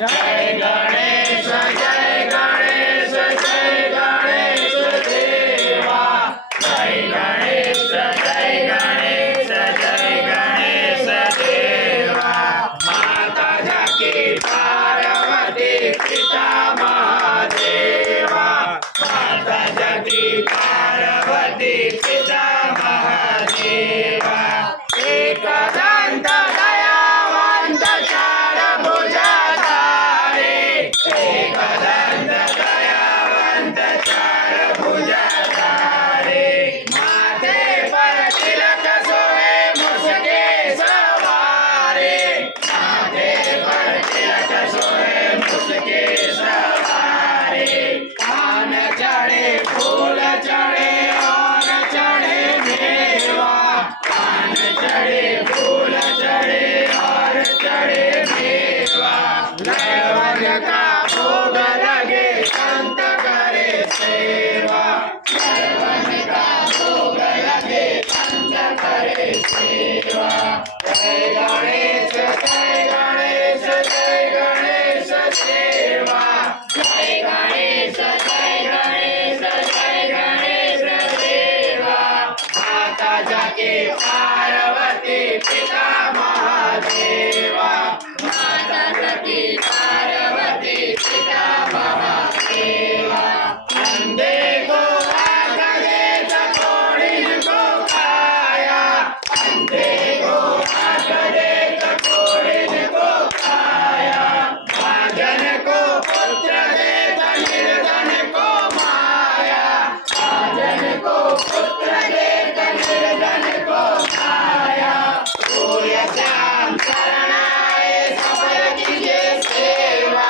जय गणेश देवा। जय गणेश देवा। माता जाकी पार्वती पिता महादेवा। माता जाकी पार्वती पिता महादेवा। एकदंत दयावंत चार भुजधारी। एकदंत दयावंत चार भुजधारी। माथे पर तिलक सोहे मुसके सवारी। माथे पर तिलक सोहे मुसके सवारी। कान चढ़े फूल चढ़े और चढ़े मेवा। कान चढ़े फूल चढ़े और चढ़े मेवा। लवंग का भोग लगे संत करे सेवा। लवंग का भोग लगे संत करे सेवा। जय गणेश देवा। जय गणेश देवा। माता जाकी पार्वती पिता महादेवा। माता जाकी पार्वती पिता महादेवा। अंधे को आँख देत कोढ़िन को काया। अंधे को आँख देत कोढ़िन को काया। भाजन को पुत्र देत निर्धन को माया। भाजन को पुत्र देत निर्धन को माया। सूर्य श्याम शरण आए सफल कीजिए सेवा।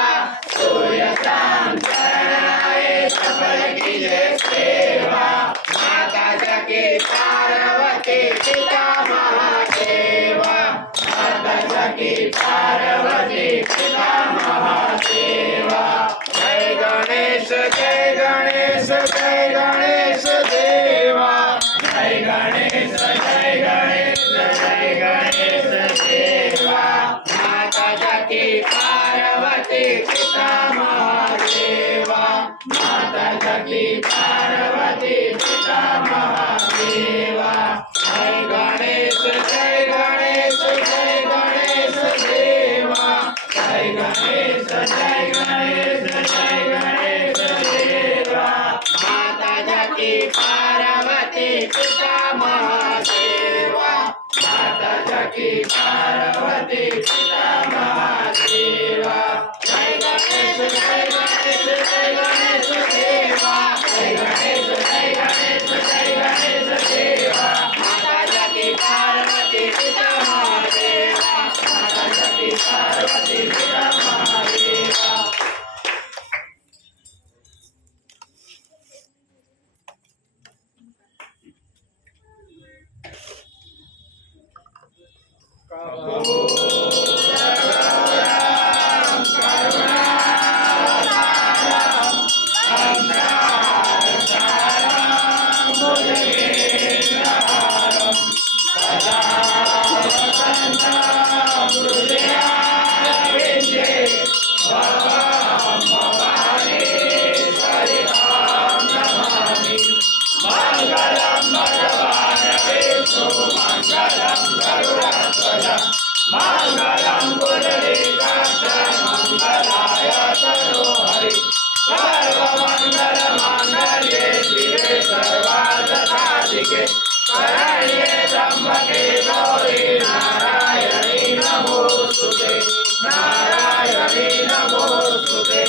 सूर्य श्याम शरण आए सफल कीजिए सेवा। माता जाकी पार्वती पिता महादेवा। माता जाकी पार्वती पिता महादेवा। जय गणेश देवा। जय गणेश देवा। माता जाकी पार्वती पिता महादेवा। माता जाकी पार्वती पिता महादेवा। जय गणेश देवा। जय गणेश देवा। माता जाकी पार्वती पिता महादेवा। माता जाकी पार्वती पिता महादेवा। जय गणेश देवा। जय गणेश देवा। माता जाकी पार्वती पिता महादेवा। माता जाकी पार्वती पिता महादेवा। मंगलम पुंडरीकाक्ष मंगलाय तनोहरि। सर्वमंगल मांगल्ये शिवे सर्वार्थ साधिके। शरण्ये त्र्यंबके गौरी नारायणी नमोस्तुते। नारायणी नमोस्तुते।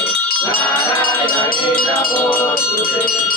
नारायणी नमोस्तुते।